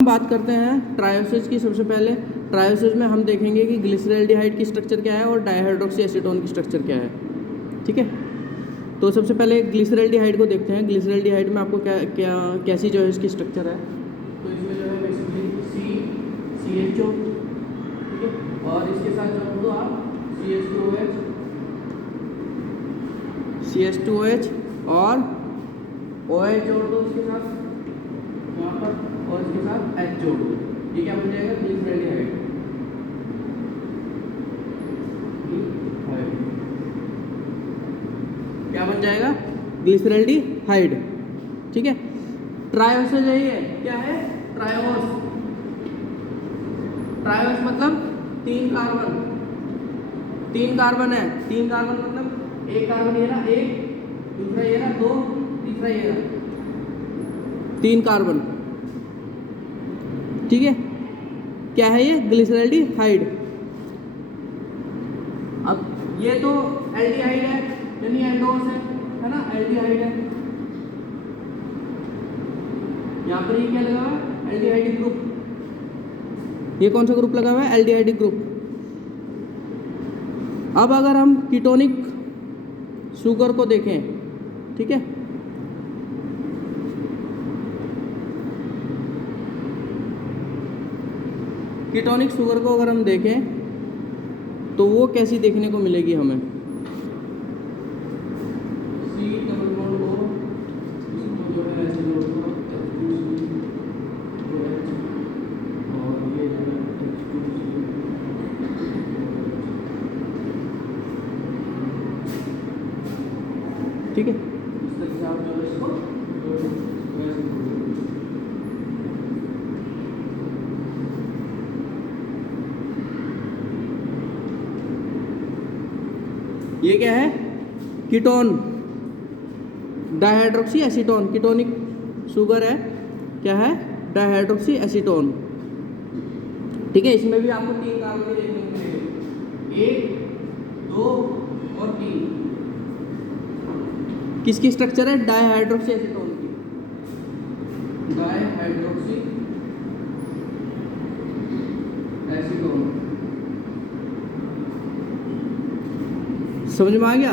बात करते हैं ट्रायोसिस की। सबसे पहले ट्रायोसिस में हम देखेंगे कि ग्लिसरैल्डिहाइड की स्ट्रक्चर क्या है और डाइहाइड्रोक्सी एसीटोन की स्ट्रक्चर क्या है। ठीक है, तो सबसे पहले ग्लिसरैल्डिहाइड को देखते हैं। ग्लिसरैल्डिहाइड में आपको कैसी जो है इसकी स्ट्रक्चर है। तो इसमें जो है बेसिकली CHO, ठीक है, और इसके साथ जोड़ दो आप CH2OH और OH जोड़ दो उसके साथ यहाँ पर, और इसके साथ H जोड़ दो। ये क्या बन जाएगा? ग्लिसरैल्डिहाइड। क्या बन जाएगा? ग्लिसरैल्डिहाइड। ठीक है, ट्रायोस यही है। क्या है? ट्रायोस। ट्रायोस मतलब 3 कार्बन। 3 कार्बन है। 3 कार्बन मतलब एक कार्बन ये ना, एक, दूसरा ये ना, 2, तीसरा ये ना, 3 कार्बन। ठीक है, क्या है ये? ग्लिसरैल्डिहाइड। अब ये तो एल्डिहाइड है, यानी एंडोस है ना, एल्डिहाइड है। यहाँ पर ये क्या लगा हुआ है? Aldehydic group. ये कौन सा ग्रुप लगा हुआ है? Aldehydic group. अब अगर हम कीटोनिक शुगर को देखें, ठीक है, कीटोनिक शुगर को अगर हम देखें तो वो कैसी देखने को मिलेगी हमें? ठीक है, इस तरह से आप जो है इसको ये क्या है? Ketone, dihydroxy acetone. Ketonic sugar है, क्या है? Dihydroxy acetone. ठीक है, इसमें भी आपको 3 कार्बन देखने को मिलेंगे, 1, 2 और 3। किसकी स्ट्रक्चर है? डाइहाइड्रोक्सी एसीटोन की। Dihydroxy acetone. समझ में आ गया?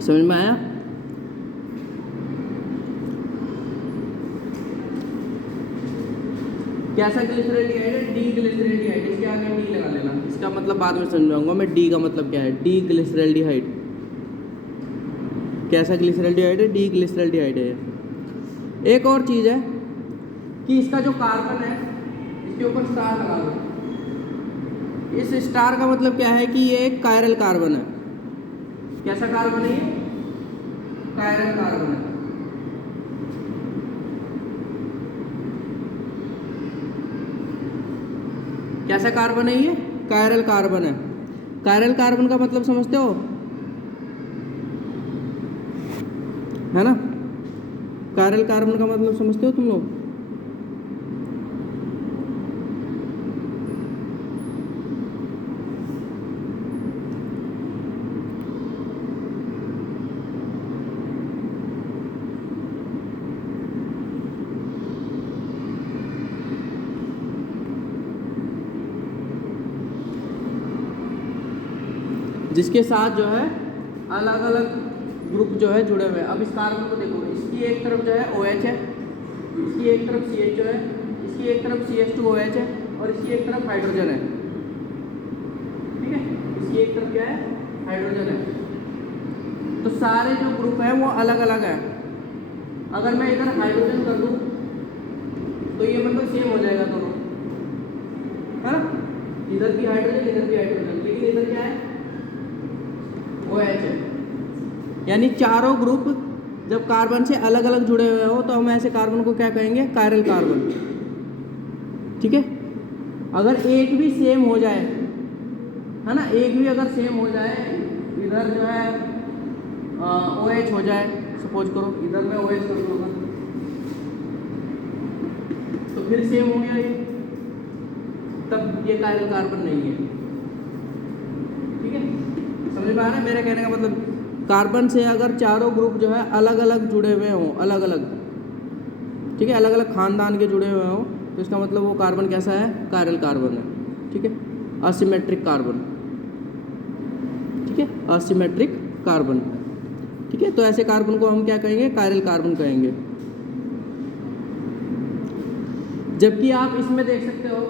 समझ में आया? कैसा ग्लिसरैल्डिहाइड है? डी ग्लिसरैल्डिहाइड। इसके आगे डी लगा लेना, इसका मतलब बाद में समझाऊंगा मैं डी का मतलब क्या है। डी ग्लिसरैल्डिहाइड। कैसा ग्लिसरैल्डिहाइड है? डी ग्लिसरैल्डिहाइड है। एक और चीज़ है कि इसका जो कार्बन है इसके ऊपर स्टार लगा दो। इस स्टार का मतलब क्या है कि ये एक कायरल कार्बन है। कैसा कार्बन है ये? कायरल कार्बन है। कैसा कार्बन है ये? कायरल कार्बन है। कायरल कार्बन का मतलब समझते हो, है ना? कायरल कार्बन का मतलब समझते हो तुम लोग? जिसके साथ जो है अलग अलग ग्रुप जो है जुड़े हुए हैं। अब इस कार्बन को देखो, इसकी एक तरफ जो है OH है, इसकी एक तरफ CHO है, इसकी एक तरफ CH2OH है और इसकी एक तरफ हाइड्रोजन है। ठीक है, इसकी एक तरफ क्या है? हाइड्रोजन है। तो सारे जो ग्रुप हैं वो अलग अलग है। अगर मैं इधर हाइड्रोजन कर दूं तो ये मतलब सेम हो जाएगा दोनों, है ना? इधर भी हाइड्रोजन, इधर भी हाइड्रोजन, लेकिन इधर क्या है? OH है। यानी चारों ग्रुप जब कार्बन से अलग अलग जुड़े हुए हो तो हम ऐसे कार्बन को क्या कहेंगे? Chiral carbon. ठीक है, अगर एक भी सेम हो जाए, है ना, एक भी अगर सेम हो जाए, इधर जो है OH हो जाए, सपोज करो इधर मैं OH कर दूंगा तो फिर सेम हो गया ये, तब ये कायरल कार्बन नहीं है। ठीक है, समझ में आ रहा है मेरे कहने का मतलब? कार्बन से अगर चारों ग्रुप जो है अलग अलग जुड़े हुए हों, अलग अलग, ठीक है, अलग अलग खानदान के जुड़े हुए हों, तो इसका मतलब वो कार्बन कैसा है, कायरल कार्बन है, ठीक है, असिमेट्रिक कार्बन, ठीक है, असिमेट्रिक कार्बन, ठीक है। तो ऐसे कार्बन को हम क्या कहेंगे, कायरल कार्बन कहेंगे। जबकि आप इसमें देख सकते हो,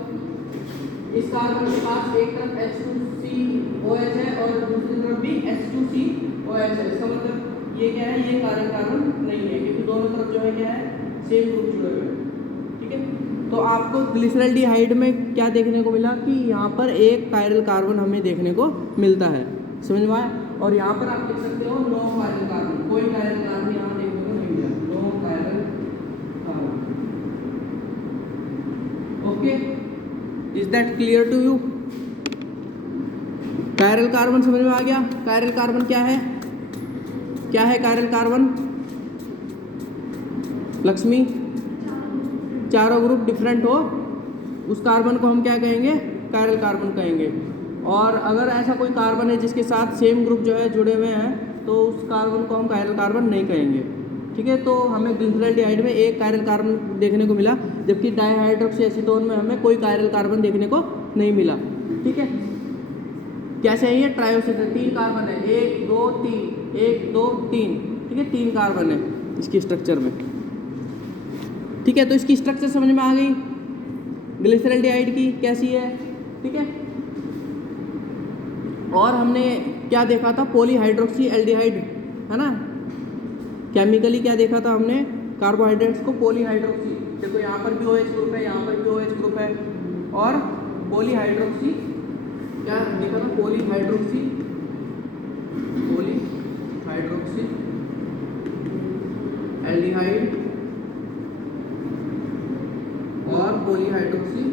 इस कार्बन के पास एक तरफ H2COH है और दूसरी तरफ भी H2COH है। इसका मतलब ये क्या है, ये कायरल कार्बन नहीं है, क्योंकि दोनों तरफ जो है क्या है, सेम ग्रुप जुड़े हुए हैं, ठीक है। तो आपको ग्लिसरॉल्डिहाइड में क्या देखने को मिला कि यहाँ पर एक कायरल कार्बन हमें देखने को मिलता है, समझ में आया। और यहाँ पर आप देख सकते हो नो कायरल कार्बन, कोई कायरल कार्बन यहाँ देखने को नहीं मिला, no chiral carbon. Okay, is that clear to you? Chiral carbon समझ में आ गया। कायरल कार्बन क्या है, क्या है कायरल कार्बन लक्ष्मी? चारों ग्रुप डिफरेंट हो उस कार्बन को हम क्या कहेंगे, कायरल कार्बन कहेंगे। और अगर ऐसा कोई कार्बन है जिसके साथ सेम ग्रुप जो है जुड़े हुए हैं, तो उस कार्बन को हम कायरल कार्बन नहीं कहेंगे, ठीक है। तो हमें ग्लिसरॉल्डिहाइड में एक कायरल कार्बन देखने को मिला, जबकि डाइहाइड्रोक्सी एसीटोन में हमें कोई कायरल कार्बन देखने को नहीं मिला, ठीक है। कैसे है ये, ट्रायोसिस है, 3 कार्बन है, 1 2 3, 1 2 3, ठीक है, 3 कार्बन है इसकी स्ट्रक्चर में, ठीक है। तो इसकी स्ट्रक्चर समझ में आ गई ग्लिसरॉल्डिहाइड की कैसी है, ठीक है। और हमने क्या देखा था, पॉलीहाइड्रोक्सी एल्डिहाइड, है ना। केमिकली क्या देखा था हमने, कार्बोहाइड्रेट्स को पॉलीहाइड्रोक्सी, देखो यहाँ पर भी OH ग्रुप है, यहाँ पर भी OH ग्रुप है, और पॉलीहाइड्रोक्सी क्या देखा था, पॉलीहाइड्रोक्सी एल्डिहाइड और पॉलीहाइड्रोक्सी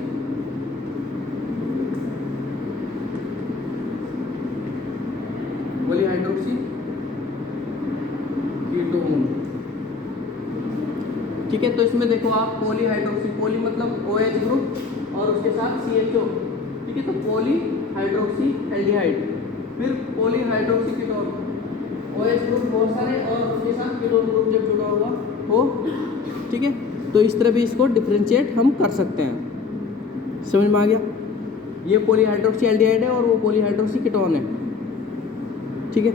कीटोन, ठीक है। तो इसमें देखो आप पॉलीहाइड्रोक्सी, पॉली मतलब OH ग्रुप और उसके साथ CHO, ठीक है। तो पॉलीहाइड्रोक्सी एल्डिहाइड, फिर पॉलीहाइड्रोक्सी कीटोन, OH ग्रुप बहुत सारे और उसके साथ कीटोन ग्रुप जब जुड़ा हुआ हो, ठीक है। तो इस तरह भी इसको डिफरेंशिएट हम कर सकते हैं, समझ में आ गया। ये पॉलीहाइड्रोक्सी एल्डिहाइड है और वो पॉलीहाइड्रोक्सी कीटोन है, ठीक है।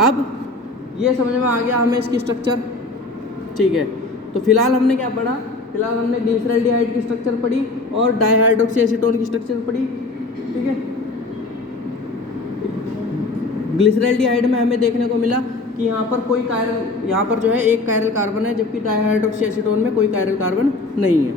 अब ये समझ में आ गया हमें इसकी स्ट्रक्चर, ठीक है। तो फिलहाल हमने क्या पढ़ा, फिलहाल हमने ग्लिसरॉल्डिहाइड की स्ट्रक्चर पढ़ी और डाइहाइड्रोक्सी एसीटोन की स्ट्रक्चर पढ़ी, ठीक है। ग्लिसरॉल्डिहाइड में हमें देखने को मिला कि यहाँ पर कोई कायरल, यहाँ पर जो है एक कायरल कार्बन है, जबकि डाइहाइड्रोक्सी एसीटोन में कोई कायरल कार्बन नहीं है।